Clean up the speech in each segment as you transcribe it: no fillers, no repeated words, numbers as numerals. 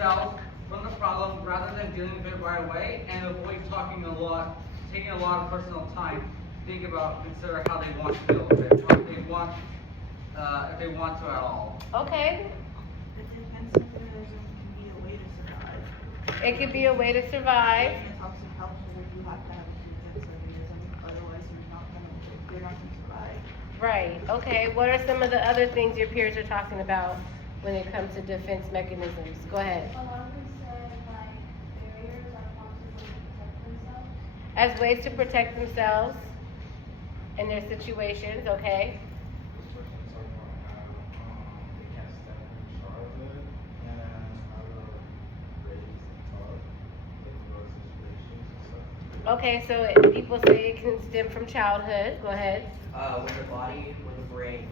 themselves from the problem rather than dealing with it right away, and avoid taking a lot of personal time to think about, consider how they want to deal with it, or if they want to at all. Okay. The defense mechanism can be a way to survive. It could be a way to survive. In a toxic household, you have to have a defense mechanism, otherwise they're not gonna survive. Right. Okay. What are some of the other things your peers are talking about when it comes to defense mechanisms? Go ahead. A lot of them said like barriers are possible to protect themselves. As ways to protect themselves in their situations, okay? This person's talking about how they can't step in childhood and how they're raised and taught in those situations and stuff. Okay, so people say it can stem from childhood. Go ahead. When the body or the brain,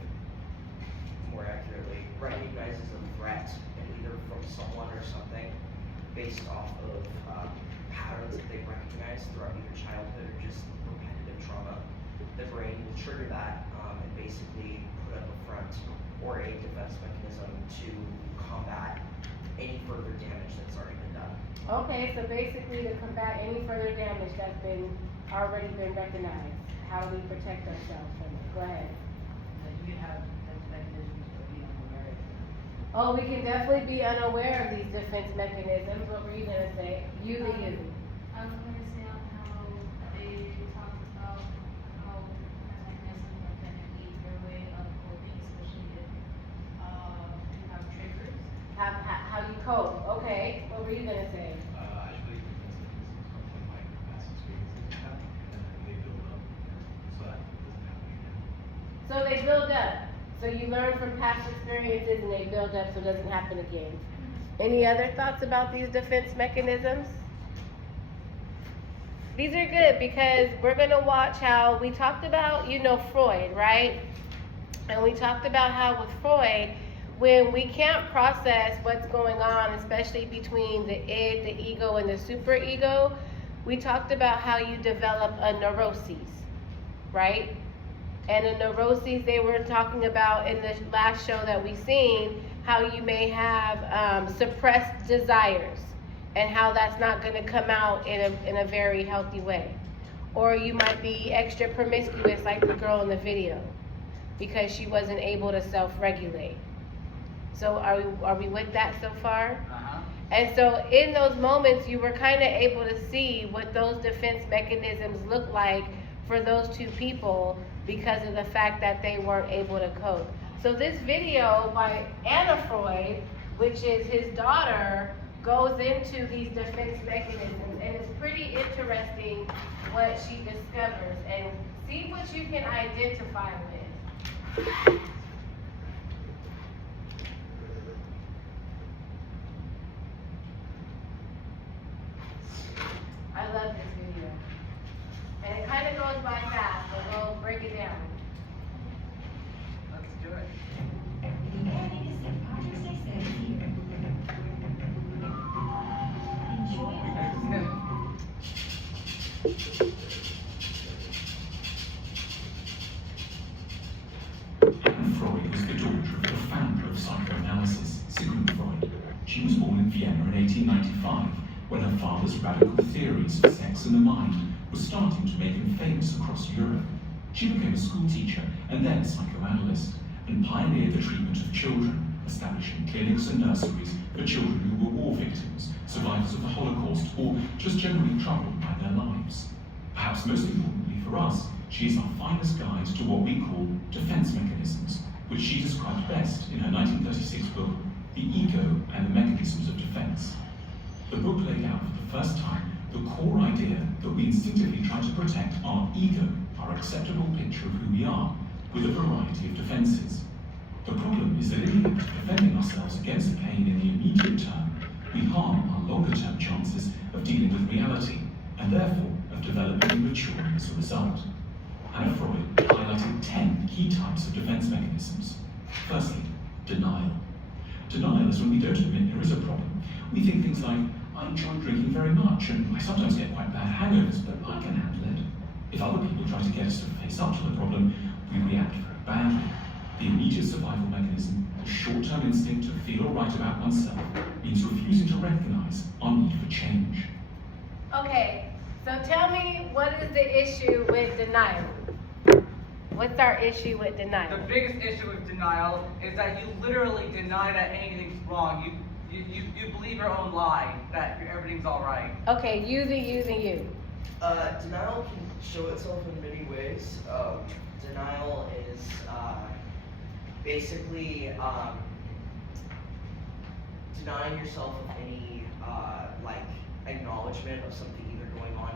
more accurately, recognizes a threat, and either from someone or something, based off of patterns that they recognize throughout either childhood or just repetitive trauma, the brain will trigger that and basically put up a front or a defense mechanism to combat any further damage that's already been done. Okay, so basically to combat any further damage that's already been recognized, how do we protect ourselves from it? Go ahead. You can have defense mechanisms but be unaware of them. Oh, we can definitely be unaware of these defense mechanisms. What were you gonna say? You. I was going to say on how they talked about how mechanisms are definitely their way of coping, especially if you have triggers. How you cope? Okay. What were you gonna say? I believe defense mechanisms come from like past experiences you have, and then they build up so that it doesn't happen again. So they build up. So you learn from past experiences and they build up so it doesn't happen again. Any other thoughts about these defense mechanisms? These are good because we're going to watch how we talked about, Freud, right? And we talked about how with Freud, when we can't process what's going on, especially between the id, the ego, and the superego, we talked about how you develop a neuroses, right? And the neuroses they were talking about in the last show that we seen, how you may have suppressed desires and how that's not going to come out in a very healthy way. Or you might be extra promiscuous like the girl in the video because she wasn't able to self-regulate. So are we with that so far? Uh-huh. And so in those moments, you were kind of able to see what those defense mechanisms look like for those two people because of the fact that they weren't able to cope. So this video by Anna Freud, which is his daughter, goes into these defense mechanisms, and it's pretty interesting what she discovers, and see what you can identify with. I love this video. And it kind of goes by fast, but we'll break it down. Let's do it. The warning is that parties they say here. Enjoy Anna Freud was the daughter of the founder of psychoanalysis, Sigmund Freud. She was born in Vienna in 1895, when her father's radical theories of sex and the mind were starting to make him famous across Europe. She became a school teacher and then psychoanalyst, and pioneered the treatment of children, establishing clinics and nurseries for children who were war victims, survivors of the Holocaust, or just generally troubled by their lives. Perhaps most importantly for us, she is our finest guide to what we call defense mechanisms, which she described best in her 1936 book, The Ego and the Mechanisms of Defense. The book laid out for the first time the core idea that we instinctively try to protect our ego, our acceptable picture of who we are, with a variety of defenses. The problem is that in defending ourselves against pain in the immediate term, we harm our longer-term chances of dealing with reality, and therefore of developing and maturing as a result. Anna Freud highlighted 10 key types of defense mechanisms. Firstly, denial. Denial is when we don't admit there is a problem. We think things like, I enjoy drinking very much, and I sometimes get quite bad hangovers, but I can handle it. If other people try to get us to face up to the problem, we react very badly. The immediate survival mechanism the short-term instinct to feel alright about oneself means refusing to recognize our need for change. Okay, so tell me, what is the issue with denial? What's our issue with The denial? biggest issue with denial is that you literally deny that anything's wrong. You believe your own lie that everything's all right. Okay, you. Denial can show itself in many ways. Denial is basically denying yourself of any like acknowledgement of something either going on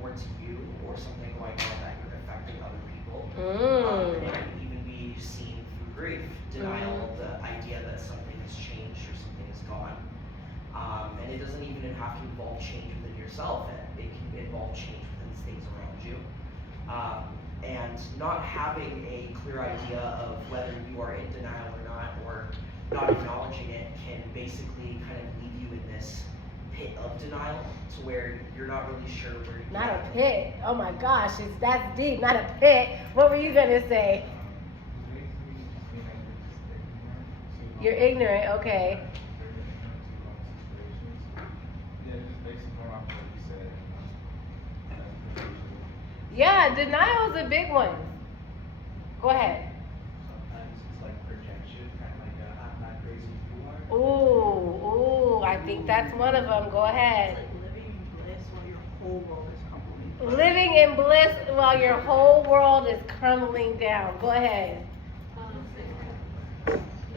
towards you or something going on that could affect other people. And it can even be seen through grief. Denial, the idea that something has changed or something is gone. And it doesn't even have to involve change within yourself. It can involve change within things around you. And not having a clear idea of whether you are in denial or not acknowledging it can basically kind of leave you in this pit of denial to where you're not really sure where you're Not a pit. Oh my gosh, that's deep. Not a pit. What were you gonna say? You're ignorant. Okay. Yeah, just basically going off what you said. Yeah, denial is a big one. Go ahead. Sometimes it's like projection, kind of like a I'm not crazy for. Ooh, I think that's one of them. Go ahead. It's like living in bliss while your whole world is crumbling. Living in bliss while your whole world is crumbling down. Go ahead.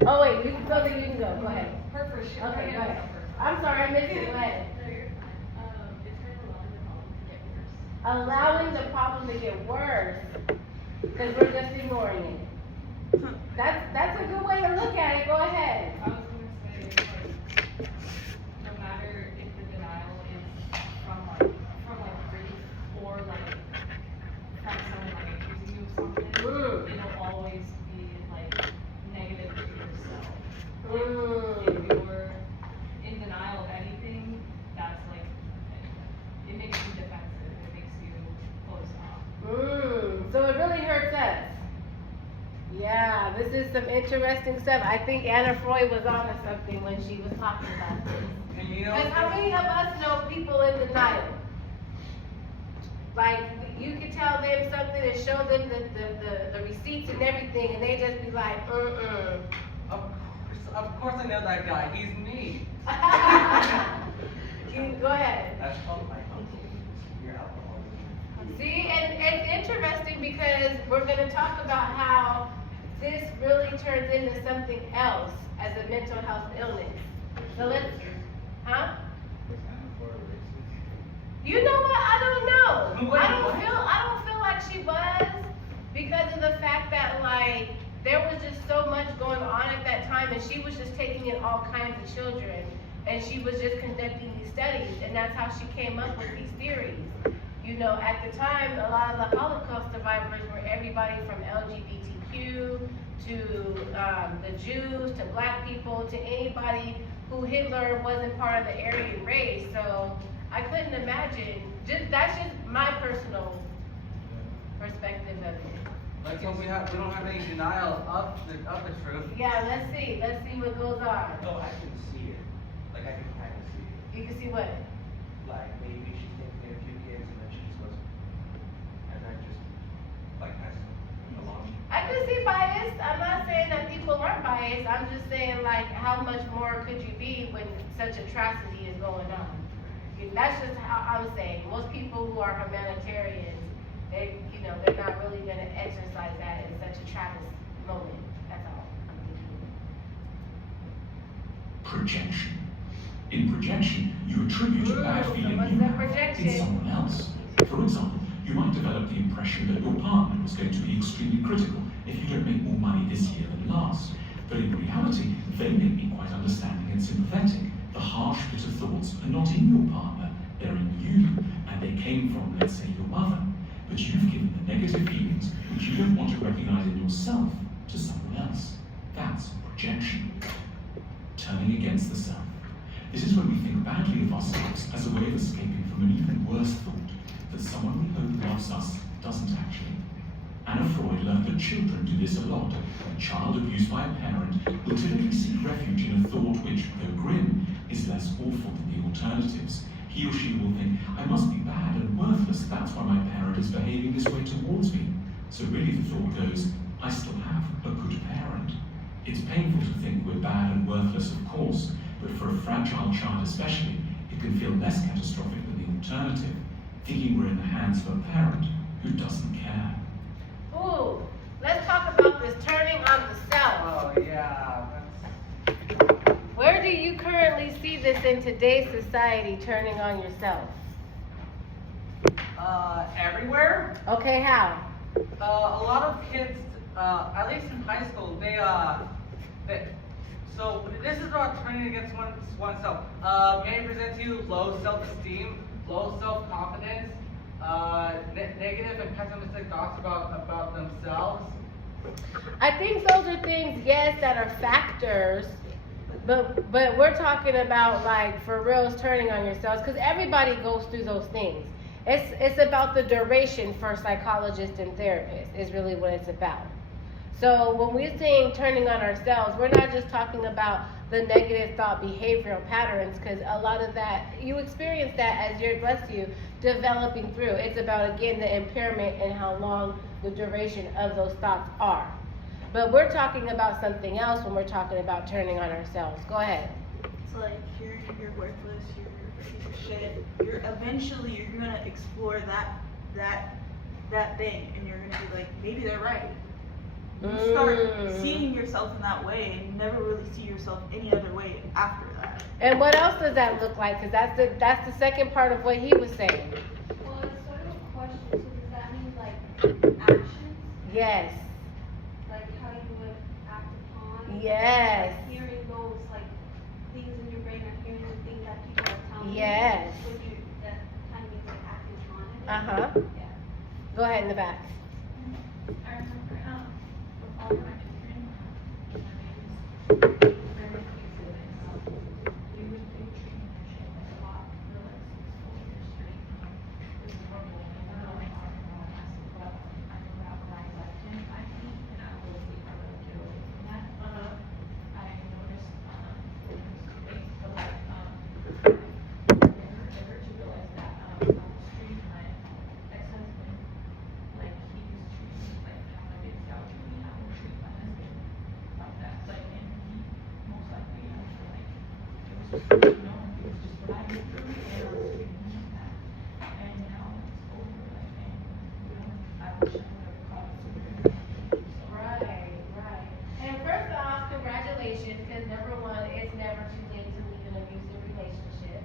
Oh wait, you can go. You can go. Go ahead. Her first shift. Okay, go ahead. I'm sorry, I missed it. Go ahead. No, you're fine. It's kind of allowing the problem to get worse. Allowing the problem to get worse because we're just ignoring it. That's a good way to look at it. Go ahead. I was gonna say, like, no matter if the denial is from grief or like from someone like accusing you of something, it'll always be like negative to yourself. If you're in denial of anything, that's like it makes you defensive. It makes you closed off. So it really hurts us. Yeah, this is some interesting stuff. I think Anna Freud was onto something when she was talking about this. And you know, Because how many of us know people in denial? Like, you could tell them something and show them the receipts and everything, and they just be like, of course I know that guy. He's me. Go ahead. That's called my uncle. Your alcoholism. See, and it's interesting because we're going to talk about how this really turns into something else as a mental health illness. So let's, huh? You know what? I don't know. I don't feel like she was because of the fact that like there was just so much going on at that time, and she was just taking in all kinds of children, and she was just conducting these studies, and that's how she came up with these theories. You know, at the time, a lot of the Holocaust survivors were everybody from LGBTQ to the Jews to black people to anybody who Hitler wasn't part of the Aryan race. So I couldn't imagine. That's just my personal perspective of it. Like when we don't have any denial of the truth. Yeah, let's see what goes on. No, I can see it. Like I can kind of see it. You can see what? Like maybe she's taking a few kids and then she just goes, and then just like has along. I could see bias. I'm not saying that people aren't biased. I'm just saying like how much more could you be when such atrocity is going on? That's just how I'm saying. Most people who are humanitarians, they're not really going to exercise that in such a Travis moment. That's all I'm thinking. Projection. In projection, you attribute a bad feeling what's you that have projection? in someone else. For example, you might develop the impression that your partner is going to be extremely critical if you don't make more money this year than last. But in reality, they may be quite understanding and sympathetic. The harsh, bitter thoughts are not in your partner, they're in you, and they came from, let's say, your mother. But you've given the negative feelings which you don't want to recognize in yourself to someone else. That's projection. Turning against the self. This is when we think badly of ourselves as a way of escaping from an even worse thought, that someone we hope loves us doesn't actually. Anna Freud learned that children do this a lot. A child abused by a parent will typically seek refuge in a thought which, though grim, is less awful than the alternatives. He or she will think, I must be bad and worthless, that's why my parent is behaving this way towards me. So really the thought goes, I still have a good parent. It's painful to think we're bad and worthless, of course, but for a fragile child especially, it can feel less catastrophic than the alternative, thinking we're in the hands of a parent who doesn't care. Ooh, let's talk about this turning on the self. Oh, yeah. Where do you currently see this in today's society, turning on yourself? Everywhere. Okay, how? A lot of kids, at least in high school, so this is about turning against oneself. May I present to you low self-esteem, low self-confidence, negative and pessimistic thoughts about themselves. I think those are things, yes, that are factors, but we're talking about, like, for reals, turning on yourselves, because everybody goes through those things. It's about the duration for psychologists and therapists is really what it's about. So when we're saying turning on ourselves, we're not just talking about the negative thought behavioral patterns, because a lot of that, you experience that as you're, bless you, developing through. It's about, again, the impairment and how long the duration of those thoughts are. But we're talking about something else when we're talking about turning on ourselves. Go ahead. It's like you're worthless, you're a piece of shit. Eventually you're gonna explore that thing, and you're gonna be like, maybe they're right. You start seeing yourself in that way, and you never really see yourself any other way after that. And what else does that look like? Because that's the second part of what he was saying. Well, it's sort of a question, so does that mean like actions? Yes. Like how you would act upon? Yes. Like hearing those like things in your brain or hearing the things that people are telling Yes. you. Would you, that kind of means like acting upon it? Uh-huh. Yeah. Go ahead in the back. I remember with all my children, we would do treatment and shit like a lot. They're like 6 years straight. It was horrible. And we're not like talking about it. But I know that when I left him, I think, and I will leave, I will get away from that. I noticed, but like, never to realize that, I was treating my ex-husband like he was treating me like how my baby's out to me. I would treat my husband like that. Like, and he most likely, I feel like it was just, you know, it was just what I went through, and I was treating him like that. And now it's over, like, and you know, I wish I would have caught it sooner. So, Right. And first off, congratulations, because number one, it's never too late to leave an abusive relationship.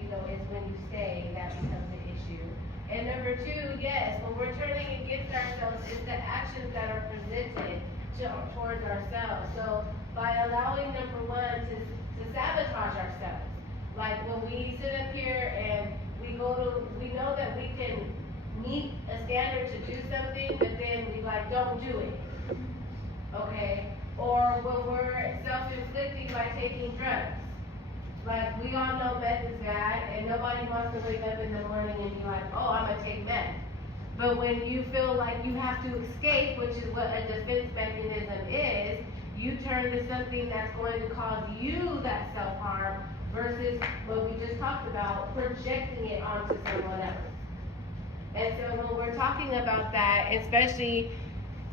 You know, it's when you stay that becomes an issue. And number two, yes, when we're turning against ourselves, it's the actions that are presented towards ourselves. So by allowing number one to sabotage ourselves, like when we sit up here and we know that we can meet a standard to do something, but then we like don't do it. Okay? Or when we're self-inflicting by taking drugs. Like, we all know meth is bad, and nobody wants to wake up in the morning and be like, oh, I'm gonna take meth. But when you feel like you have to escape, which is what a defense mechanism is, you turn to something that's going to cause you that self-harm versus what we just talked about, projecting it onto someone else. And so when we're talking about that, especially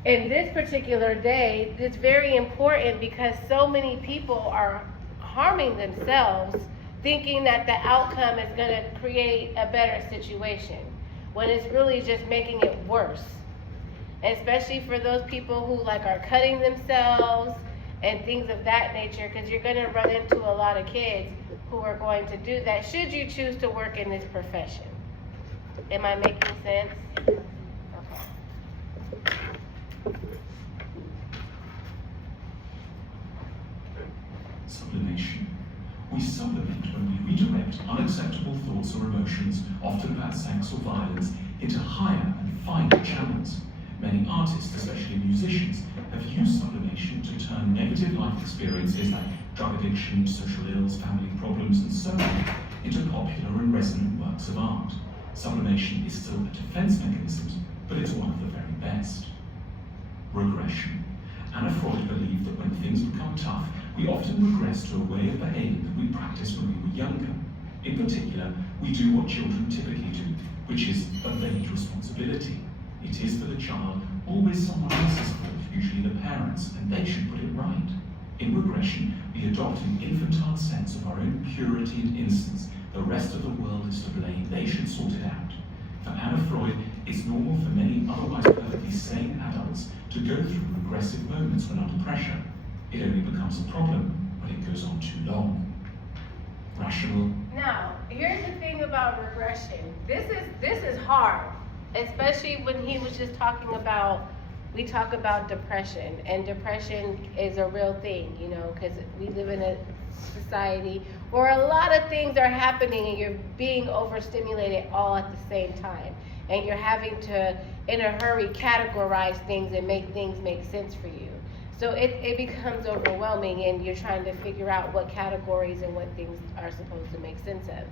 in this particular day, it's very important because so many people are harming themselves thinking that the outcome is going to create a better situation when it's really just making it worse. Especially for those people who like are cutting themselves and things of that nature, because you're going to run into a lot of kids who are going to do that should you choose to work in this profession. Am I making sense? Okay. Sublimation. We sublimate when we redirect unacceptable thoughts or emotions, often about sex or violence, into higher and finer channels. Many artists, especially musicians, have used sublimation to turn negative life experiences like drug addiction, social ills, family problems, and so on into popular and resonant works of art. Sublimation is still a defense mechanism, but it's one of the very best. Regression. Anna Freud believed that when things become tough, we often regress to a way of behaving that we practiced when we were younger. In particular, we do what children typically do, which is evade responsibility. It is for the child always someone else's fault, usually the parents, and they should put it right. In regression, we adopt an infantile sense of our own purity and innocence. The rest of the world is to blame, they should sort it out. For Anna Freud, it's normal for many otherwise perfectly sane adults to go through regressive moments when under pressure. It only becomes a problem when it goes on too long. Rational. Now, here's the thing about regression. This is hard, especially when he was just talking about, we talk about depression, and depression is a real thing, you know, because we live in a society where a lot of things are happening and you're being overstimulated all at the same time. And you're having to, in a hurry, categorize things and make things make sense for you. So it becomes overwhelming and you're trying to figure out what categories and what things are supposed to make sense of.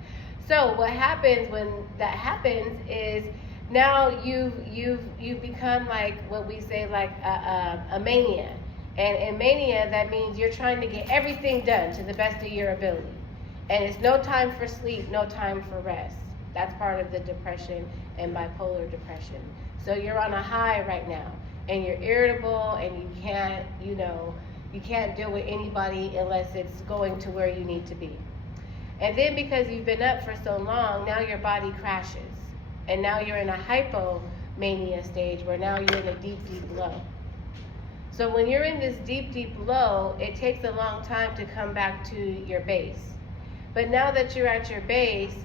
So what happens when that happens is now you've become like what we say like a mania. And in mania, that means you're trying to get everything done to the best of your ability. And it's no time for sleep, no time for rest. That's part of the depression and bipolar depression. So you're on a high right now, and you're irritable, and you can't deal with anybody unless it's going to where you need to be. And then because you've been up for so long, now your body crashes. And now you're in a hypomania stage where now you're in a deep, deep low. So when you're in this deep, deep low, it takes a long time to come back to your base. But now that you're at your base,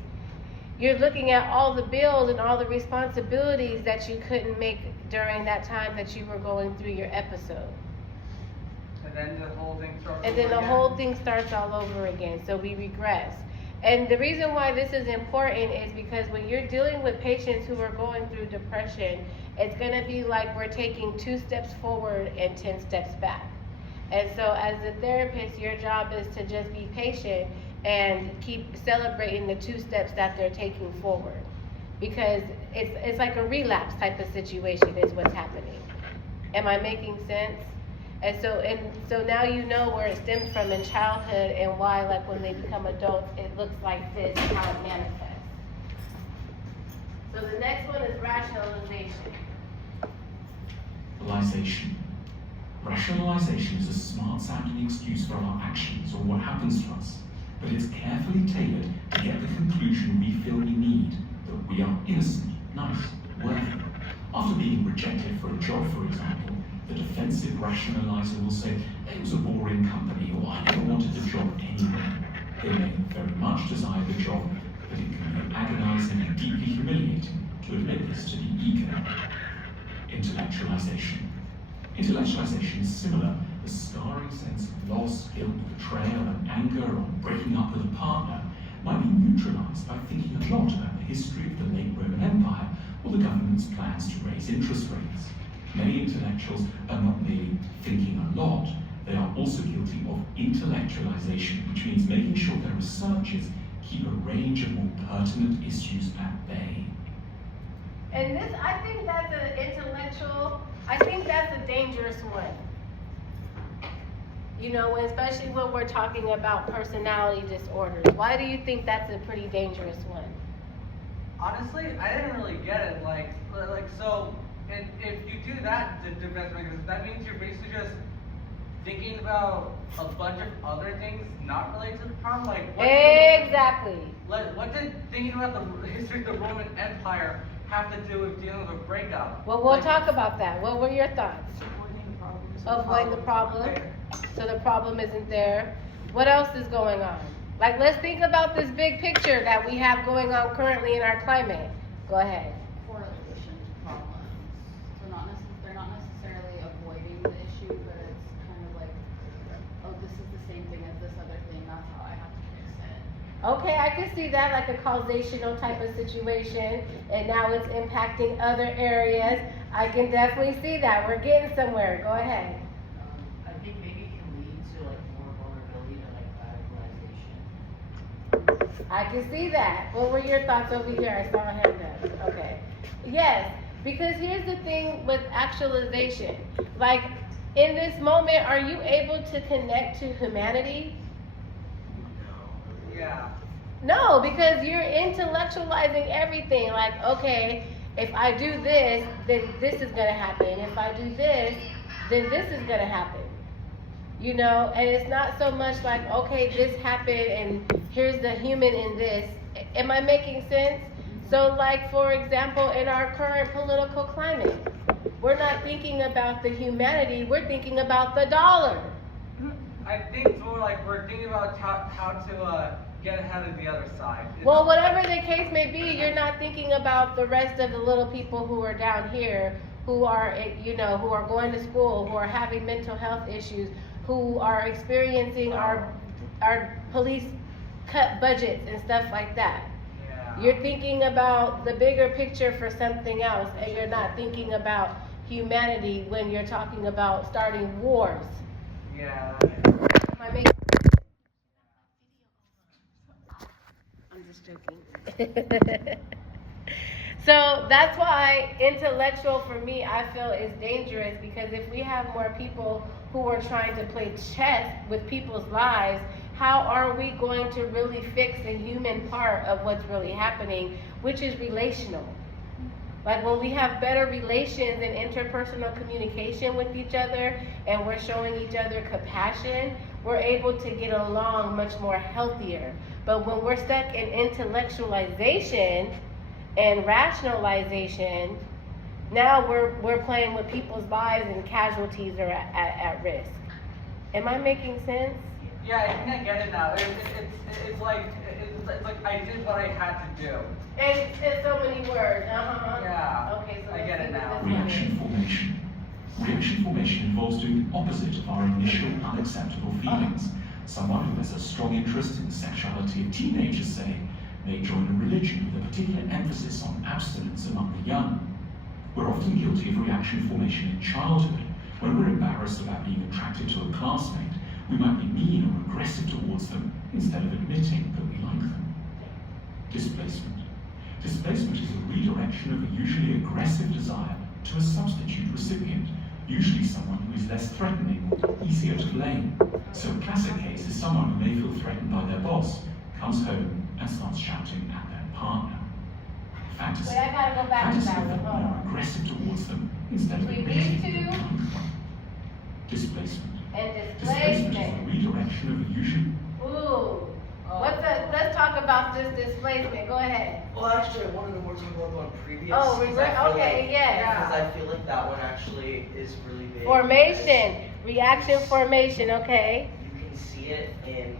you're looking at all the bills and all the responsibilities that you couldn't make during that time that you were going through your episode. And then the whole thing starts And then over the again. whole thing starts all over again. So we regress. And the reason why this is important is because when you're dealing with patients who are going through depression, it's going to be like we're taking 2 steps forward and 10 steps back. And so as a therapist, your job is to just be patient and keep celebrating the 2 steps that they're taking forward. Because it's like a relapse type of situation is what's happening. Am I making sense? And so now you know where it stems from in childhood and why, like when they become adults, it looks like this and how it manifests. So the next one is rationalization. Rationalization. Rationalization is a smart-sounding excuse for our actions or what happens to us, but it's carefully tailored to get the conclusion we feel we need, that we are innocent, nice, worthy. After being rejected for a job, for example, the defensive rationalizer will say, it was a boring company, or I never wanted the job anyway. They may very much desire the job, but it can be agonizing and deeply humiliating to admit this to the ego. Intellectualization. Intellectualization is similar. The scarring sense of loss, guilt, betrayal, and anger, or breaking up with a partner might be neutralized by thinking a lot about the history of the late Roman Empire or the government's plans to raise interest rates. Many intellectuals are not merely thinking a lot, they are also guilty of intellectualization, which means making sure their researchers keep a range of more pertinent issues at bay. And this, I think that's a dangerous one. You know, especially when we're talking about personality disorders. Why do you think that's a pretty dangerous one? Honestly, I didn't really get it. Like so, and if you do that, the defense mechanism, that means you're basically just thinking about a bunch of other things not related to the problem. Like Exactly. What did thinking about the history of the Roman Empire have to do with dealing with a breakup? Well, we'll talk about that. What were your thoughts? Avoiding the problems. Avoid the problem. There. So the problem isn't there. What else is going on? Like, let's think about this big picture that we have going on currently in our climate. Go ahead. Correlation to problems. So they're not necessarily avoiding the issue, but it's kind of like, oh, this is the same thing as this other thing, that's how I have to fix it. Okay, I can see that, like a causational type of situation, and now it's impacting other areas. I can definitely see that. We're getting somewhere. Go ahead. I think maybe it can lead to like more vulnerability to like radicalization. I can see that. What were your thoughts over here? I saw a hand up. Okay. Yes. Because here's the thing with actualization. Like, in this moment, are you able to connect to humanity? Yeah. No, because you're intellectualizing everything. Like, okay, if I do this, then this is gonna happen. If I do this, then this is gonna happen. You know, and it's not so much like, okay, this happened and here's the human in this. Am I making sense? So, like, for example, in our current political climate, we're not thinking about the humanity, we're thinking about the dollar. I think it's more like we're thinking about how to get ahead of the other side. Well, whatever the case may be, you're not thinking about the rest of the little people who are down here, who are, you know, who are going to school, who are having mental health issues, who are experiencing our police cut budgets and stuff like that. Yeah. You're thinking about the bigger picture for something else, and you're not thinking about humanity when you're talking about starting wars. Yeah. Am I making I'm just joking. So that's why intellectual for me, I feel, is dangerous, because if we have more people who are trying to play chess with people's lives, how are we going to really fix the human part of what's really happening, which is relational? Like, when we have better relations and interpersonal communication with each other, and we're showing each other compassion, we're able to get along much more healthier. But when we're stuck in intellectualization and rationalization, now we're playing with people's lives, and casualties are at risk. Am I making sense? Yeah, I think I get it now. It's like I did what I had to do. And so many words. Yeah. Okay, so I get it now. Reaction formation. Reaction formation involves doing the opposite of our initial unacceptable feelings. Someone who has a strong interest in the sexuality of teenagers, say, may join a religion with a particular emphasis on abstinence among the young. We're often guilty of reaction formation in childhood. When we're embarrassed about being attracted to a classmate, we might be mean or aggressive towards them instead of admitting that we like them. Displacement. Displacement is a redirection of a usually aggressive desire to a substitute recipient, usually someone who is less threatening or easier to blame. So a classic case is someone who may feel threatened by their boss, comes home and starts shouting at their partner. Fantasy. Wait, I gotta go back to Fantasy that that one. we are aggressive towards them instead of We admitting need that we to- like them. Displacement. And Displacement is displacement. the redirection of a usually Ooh. Let's talk about this displacement. Go ahead. Well, actually, I wanted to more talk about the one previous. Oh, 'cause I feel okay, like, yes. Because I feel like that one actually is really big. Formation. Reaction formation, okay. You can see it in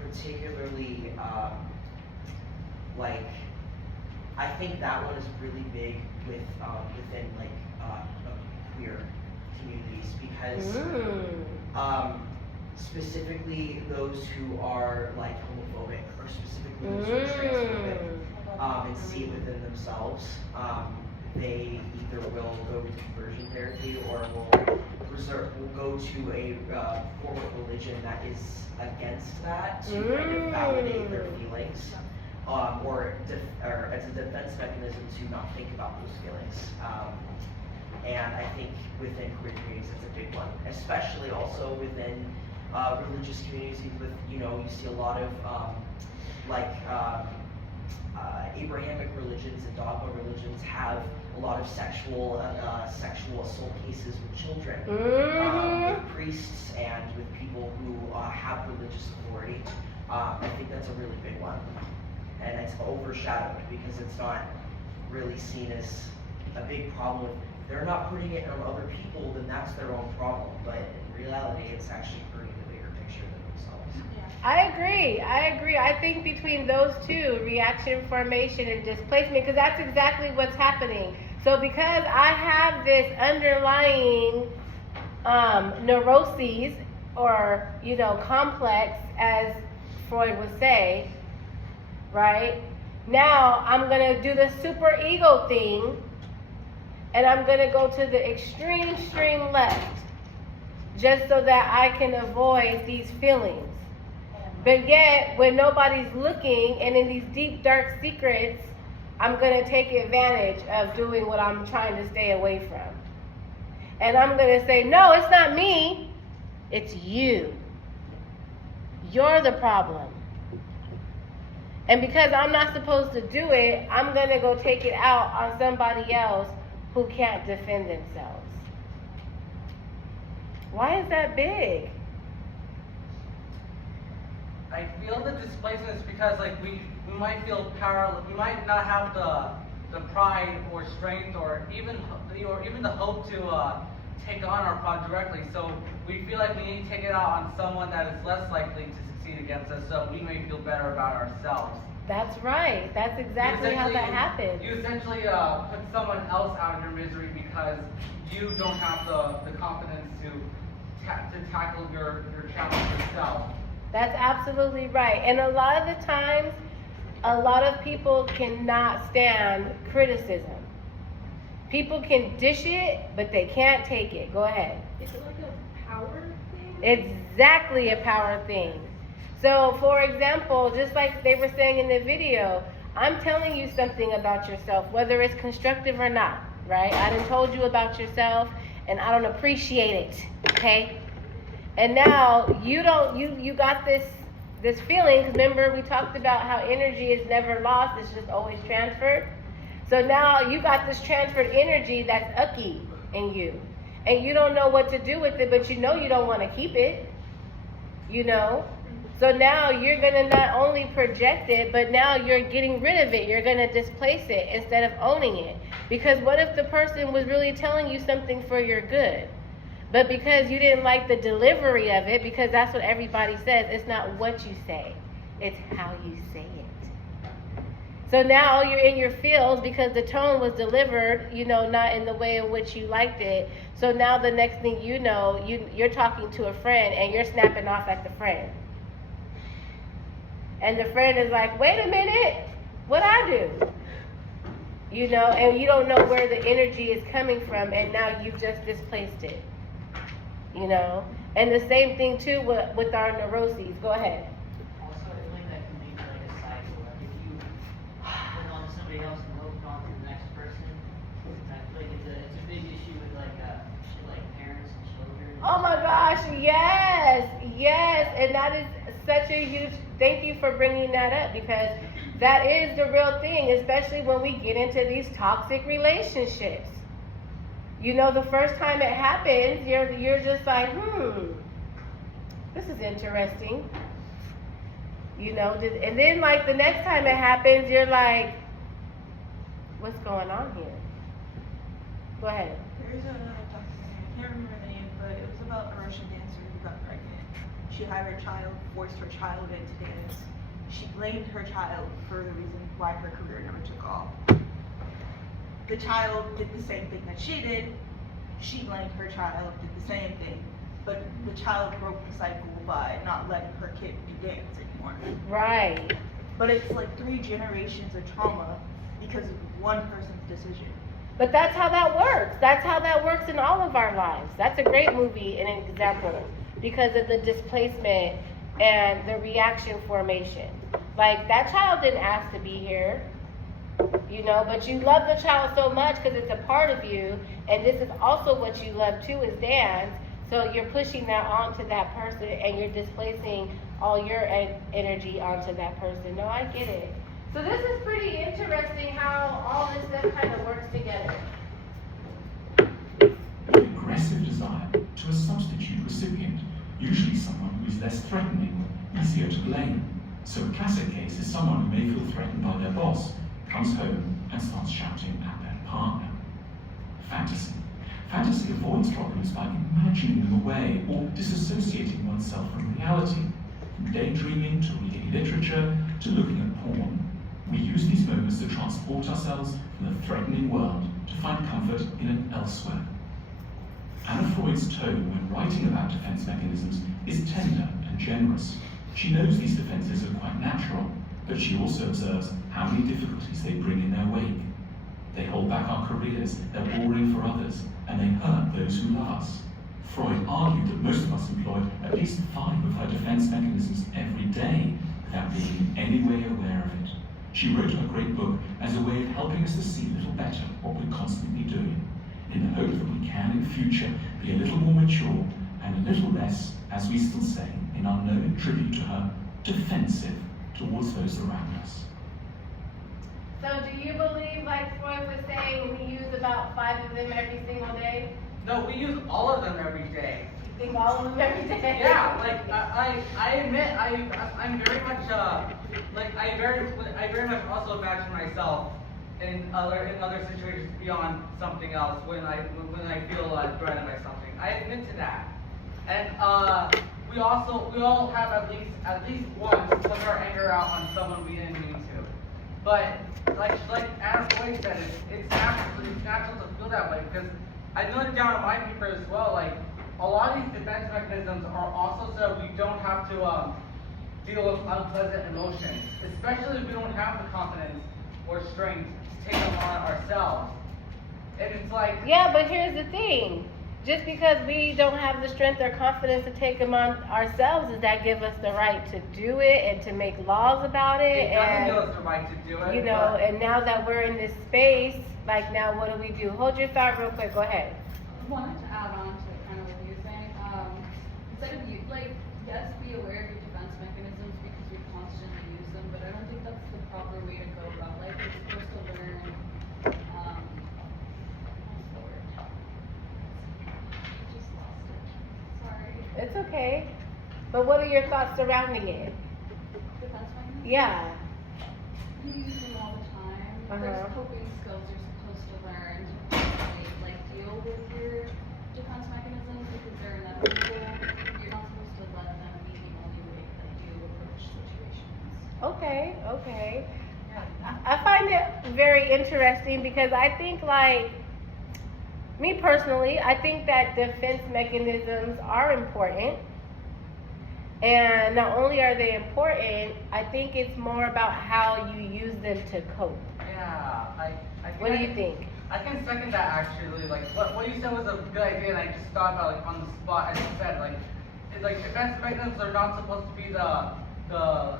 particularly, like, I think that one is really big with, within, like, queer communities, because, specifically those who are, like, homophobic, or specifically those who are transphobic, and see it within themselves, they either will go to conversion therapy or will go to a form of religion that is against that to kind of validate their feelings, or as a defense mechanism to not think about those feelings. And I think within queer communities, it's a big one, especially also within religious communities. With, you know, you see a lot of Abrahamic religions and dogma religions have a lot of sexual assault cases with children, with priests and with people who have religious authority. I think that's a really big one, and it's overshadowed because it's not really seen as a big problem. If they're not putting it on other people, then that's their own problem. But in reality, it's actually hurting the bigger picture than themselves. I agree. I think between those two, reaction formation and displacement, because that's exactly what's happening. So because I have this underlying neuroses, or, you know, complex, as Freud would say, right? Now I'm gonna do the super ego thing, and I'm gonna go to the extreme left, just so that I can avoid these feelings. But yet, when nobody's looking, and in these deep, dark secrets, I'm going to take advantage of doing what I'm trying to stay away from. And I'm going to say, no, it's not me. It's you. You're the problem. And because I'm not supposed to do it, I'm going to go take it out on somebody else who can't defend themselves. Why is that big? I feel the displacement is because like we might feel powerless. We might not have the pride or strength or even the hope to take on our problem directly. So we feel like we need to take it out on someone that is less likely to succeed against us, so we may feel better about ourselves. That's right. That's exactly how that happens. You essentially put someone else out of your misery because you don't have the confidence to tackle your challenge yourself. That's absolutely right. And a lot of the times, a lot of people cannot stand criticism. People can dish it, but they can't take it. Go ahead. Is it like a power thing? Exactly a power thing. So, for example, just like they were saying in the video, I'm telling you something about yourself, whether it's constructive or not, right? I done told you about yourself, and I don't appreciate it, okay? And now you got this feeling, 'cause remember we talked about how energy is never lost, it's just always transferred. So now you got this transferred energy that's ucky in you, and you don't know what to do with it, but you know you don't want to keep it, you know? So now you're going to not only project it, but now you're getting rid of it. You're going to displace it instead of owning it. Because what if the person was really telling you something for your good? But because you didn't like the delivery of it, because that's what everybody says, it's not what you say, it's how you say it. So now you're in your feels because the tone was delivered, not in the way in which you liked it. So now the next thing you know, you're talking to a friend and you're snapping off at the friend. And the friend is like, wait a minute, what'd I do? And you don't know where the energy is coming from, and now you've just displaced it. And the same thing too with our neuroses. Go ahead. Also, I feel like that can lead to like a cycle. Like if you put on to somebody else and hope on to the next person, I feel like it's a big issue with shit like parents and children. Oh my gosh, yes, and that is such a huge, thank you for bringing that up, because that is the real thing, especially when we get into these toxic relationships. The first time it happens, you're just like, this is interesting. And then like the next time it happens, you're like, what's going on here? Go ahead. There's a documentary, I can't remember the name, but it was about a Russian dancer who got pregnant. She had her child, forced her child into dance. She blamed her child for the reason why her career never took off. The child did the same thing that she did. She blamed her child, did the same thing. But the child broke the cycle by not letting her kid do dance anymore. Right. But it's like 3 generations of trauma because of one person's decision. But that's how that works. That's how that works in all of our lives. That's a great movie and an example because of the displacement and the reaction formation. Like, that child didn't ask to be here, but you love the child so much because it's a part of you, and this is also what you love too, is dance. So you're pushing that onto that person, and you're displacing all your energy onto that person. No, I get it. So this is pretty interesting how all this stuff kind of works together. An aggressive desire to a substitute recipient, usually someone who is less threatening, easier to blame. So a classic case is someone who may feel threatened by their boss, comes home and starts shouting at their partner. Fantasy. Fantasy avoids problems by imagining them away or disassociating oneself from reality. From daydreaming to reading literature to looking at porn. We use these moments to transport ourselves from the threatening world to find comfort in an elsewhere. Anna Freud's tone when writing about defense mechanisms is tender and generous. She knows these defenses are quite natural, but she also observes how many difficulties they bring in their wake. They hold back our careers, they're boring for others, and they hurt those who love us. Freud argued that most of us employ at least 5 of her defense mechanisms every day without being in any way aware of it. She wrote her great book as a way of helping us to see a little better what we're constantly doing, in the hope that we can in future be a little more mature and a little less, as we still say in our knowing tribute to her, defensive towards those around us. So do you believe, like Freud was saying, we use about 5 of them every single day? No, we use all of them every day. You think all of them every day? Yeah, like I admit I'm very much like I very much also imagine myself in other situations beyond something else when I feel threatened by something. I admit to that, and we all have at least once put our anger out on someone we didn't mean to. But like as Boyd said, it's natural to feel that way, because I noted down in my paper as well, like a lot of these defense mechanisms are also so we don't have to deal with unpleasant emotions, especially if we don't have the confidence or strength to take them on ourselves. And it's like, Yeah, but here's the thing. Just because we don't have the strength or confidence to take them on ourselves, does that give us the right to do it and to make laws about it? it doesn't And give us the right to do it. you know, but and now that we're in this space, like now what do? Hold your thought real quick, go ahead. I wanted to add on to kind of what you were saying. Instead of you, like, yes, be aware of your defense mechanisms because you constantly use them, but I don't think that's the proper way to go about life. You're supposed to learn, what's the word? I just lost it. Sorry. It's okay. But what are your thoughts surrounding it? Defense mechanisms? Yeah. You use them all the time. There's coping skills you're supposed to learn to constantly, like, deal with your defense mechanisms because they're inevitable. You're not supposed to let them be the only way that you approach situations. Okay. I find it very interesting because I think, like, me personally, I think that defense mechanisms are important. And not only are they important, I think it's more about how you use them to cope. yeah, I think What do you think? I can second that actually. Like what you said was a good idea, and I just thought about like on the spot. As you said, like defense mechanisms are not supposed to be the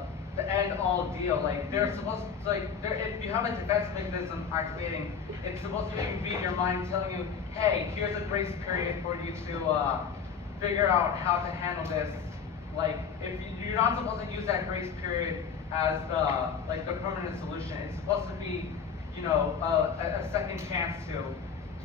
end all deal. Like they're supposed to, if you have a defense mechanism activating, it's supposed to be in your mind telling you, hey, here's a grace period for you to figure out how to handle this. Like if you're not supposed to use that grace period as the permanent solution. It's supposed to be, a second chance to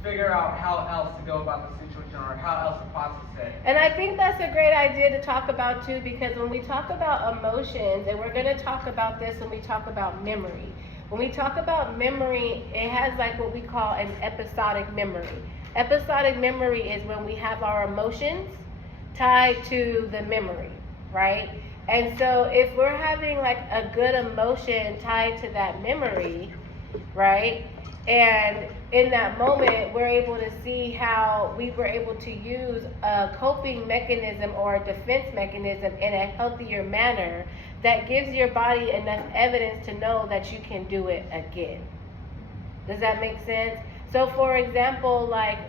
figure out how else to go about the situation or how else to process it. And I think that's a great idea to talk about too, because when we talk about emotions, and we're going to talk about this when we talk about memory. When we talk about memory, it has like what we call an episodic memory. Episodic memory is when we have our emotions tied to the memory, right? And so if we're having like a good emotion tied to that memory, right? And in that moment, we're able to see how we were able to use a coping mechanism or a defense mechanism in a healthier manner that gives your body enough evidence to know that you can do it again. Does that make sense? So for example, like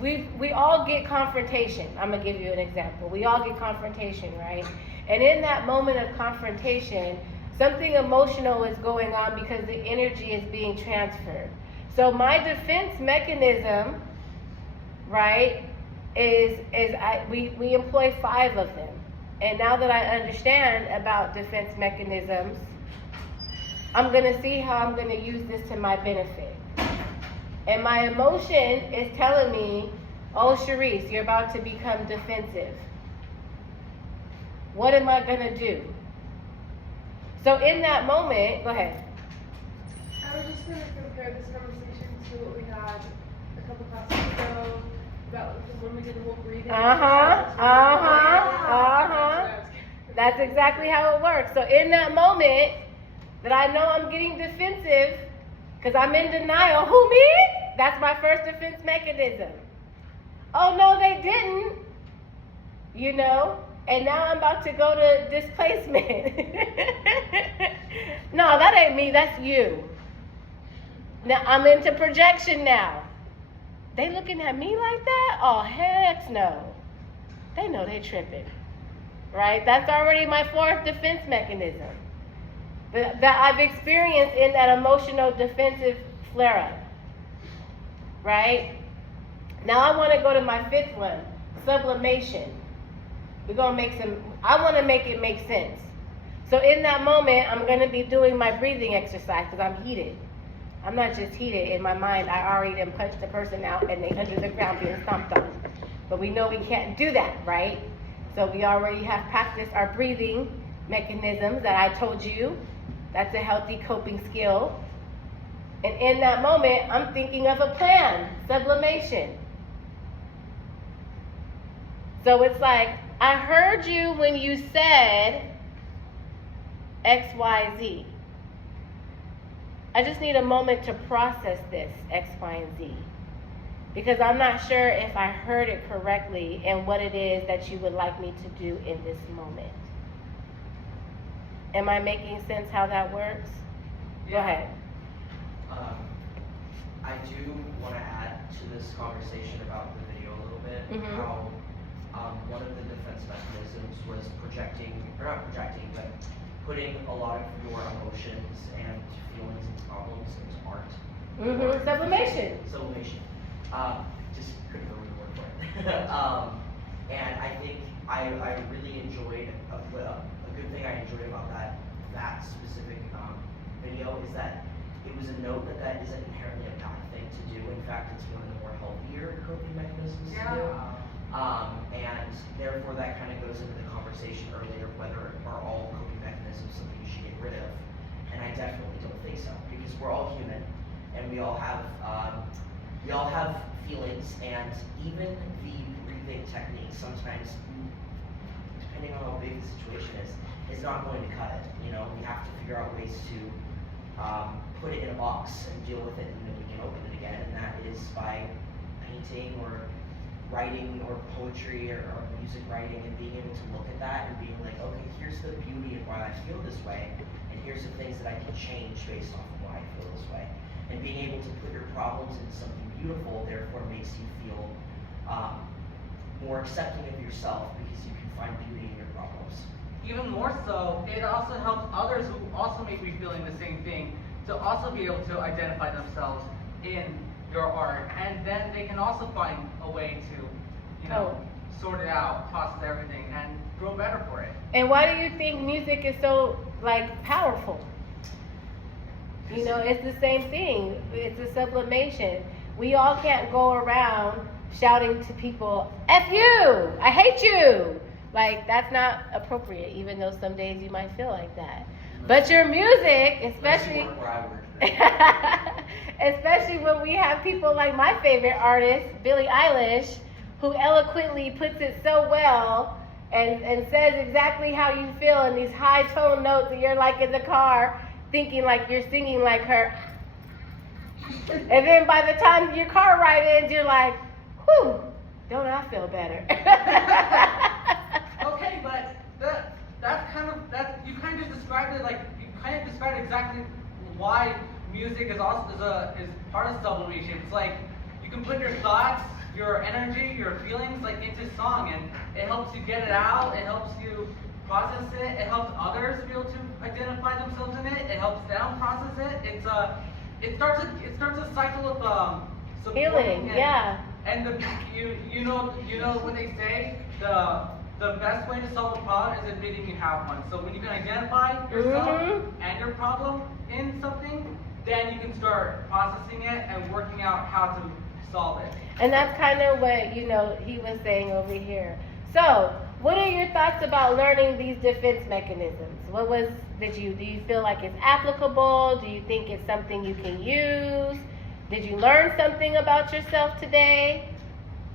we all get confrontation. I'm gonna give you an example. We all get confrontation, right? And in that moment of confrontation, something emotional is going on because the energy is being transferred. So my defense mechanism, right, we employ 5 of them. And now that I understand about defense mechanisms, I'm gonna see how I'm gonna use this to my benefit. And my emotion is telling me, oh, Cherisse, you're about to become defensive. What am I gonna do? So in that moment, go ahead. I was just going to compare this conversation to what we had a couple classes ago about when we did the whole breathing. That's exactly how it works. So in that moment that I know I'm getting defensive because I'm in denial, who, me? That's my first defense mechanism. Oh no, they didn't. And now I'm about to go to displacement. No, that ain't me, that's you. Now I'm into projection now. They looking at me like that? Oh, heck no. They know they tripping, right? That's already my 4th defense mechanism. that I've experienced in that emotional defensive flare-up, right? Now I want to go to my 5th one, sublimation. I want to make it make sense. So in that moment, I'm going to be doing my breathing exercise because I'm heated. I'm not just heated in my mind. I already done punched the person out and they under the ground being stomped on. But we know we can't do that, right? So we already have practiced our breathing mechanisms that I told you. That's a healthy coping skill. And in that moment, I'm thinking of a plan, sublimation. So it's like, I heard you when you said X, Y, Z. I just need a moment to process this, X, Y, and Z. Because I'm not sure if I heard it correctly and what it is that you would like me to do in this moment. Am I making sense how that works? Go ahead. I do want to add to this conversation about the video a little bit, how one of the defense mechanisms was but putting a lot of your emotions and feelings and problems into art. Sublimation. Sublimation. Just couldn't remember the word for it. And I think I really enjoyed, a good thing I enjoyed about that specific video is that it was a note that isn't inherently a bad thing to do. In fact, it's one of the more healthier coping mechanisms to do. And therefore that kind of goes into the conversation earlier, whether are all coping mechanisms something you should get rid of. And I definitely don't think so, because we're all human and we all have feelings, and even the breathing technique sometimes, depending on how big the situation is not going to cut it. You know, we have to figure out ways to put it in a box and deal with it, and then we can open it again, and that is by painting or writing or poetry or music writing, and being able to look at that and being like, okay, here's the beauty of why I feel this way, and here's the things that I can change based off of why I feel this way. And being able to put your problems into something beautiful, therefore makes you feel more accepting of yourself, because you can find beauty in your problems. Even more so, it also helps others who also may be feeling the same thing to also be able to identify themselves in your art, and then they can also find a way to, sort it out, process everything, and grow better for it. And why do you think music is so powerful? You know, it's the same thing. It's a sublimation. We all can't go around shouting to people, F you, I hate you. That's not appropriate, even though some days you might feel like that. But your music, especially when we have people like my favorite artist, Billie Eilish, who eloquently puts it so well and says exactly how you feel in these high tone notes, and you're in the car thinking you're singing like her. And then by the time your car ride ends, you're like, whew, don't I feel better? Okay, but you kind of described it exactly why music is part of sublimation. It's like you can put your thoughts, your energy, your feelings into song, and it helps you get it out. It helps you process it. It helps others be able to identify themselves in it. It helps them process it. It starts a cycle of healing. And you know what they say, the best way to solve a problem is admitting you have one. So when you can identify yourself and your problem in something, then you can start processing it and working out how to solve it. And that's kind of what he was saying over here. So, what are your thoughts about learning these defense mechanisms? Do you feel like it's applicable? Do you think it's something you can use? Did you learn something about yourself today?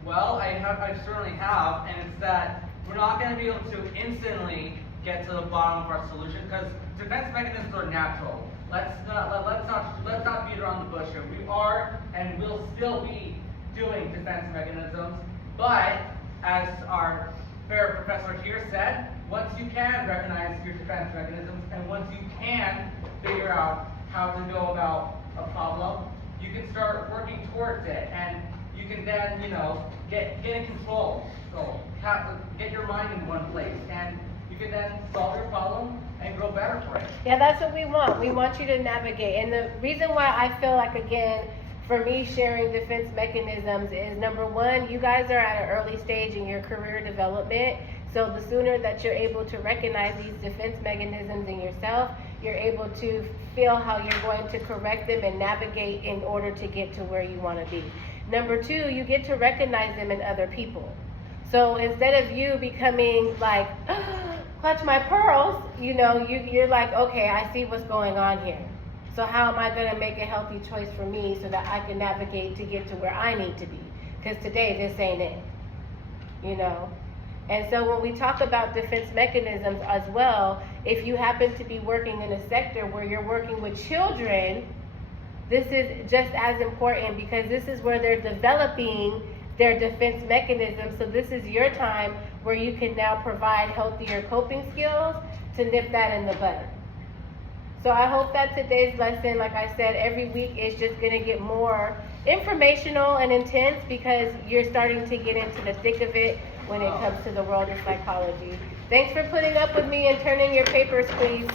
Well, I certainly have, and it's that we're not going to be able to instantly get to the bottom of our solution, because defense mechanisms are natural. Let's not beat around the bush here. We are and will still be doing defense mechanisms, but as our fair professor here said, once you can recognize your defense mechanisms, and once you can figure out how to go about a problem, you can start working towards it, and you can then, get in control. So get your mind in one place, and you can then solve your problem and grow better. better for it. Yeah, that's what we want. We want you to navigate. And the reason why I feel like, again, for me, sharing defense mechanisms is number one, you guys are at an early stage in your career development. So the sooner that you're able to recognize these defense mechanisms in yourself, you're able to feel how you're going to correct them and navigate in order to get to where you want to be. Number two, you get to recognize them in other people. So instead of you becoming like, clutch my pearls, you're like, okay, I see what's going on here. So how am I going to make a healthy choice for me so that I can navigate to get to where I need to be? Because today, this ain't it, And so when we talk about defense mechanisms as well, if you happen to be working in a sector where you're working with children, this is just as important because this is where they're developing their defense mechanisms. So this is your time where you can now provide healthier coping skills to nip that in the bud. So I hope that today's lesson, like I said, every week is just going to get more informational and intense because you're starting to get into the thick of it when it comes to the world of psychology. Thanks for putting up with me and turning your papers, please.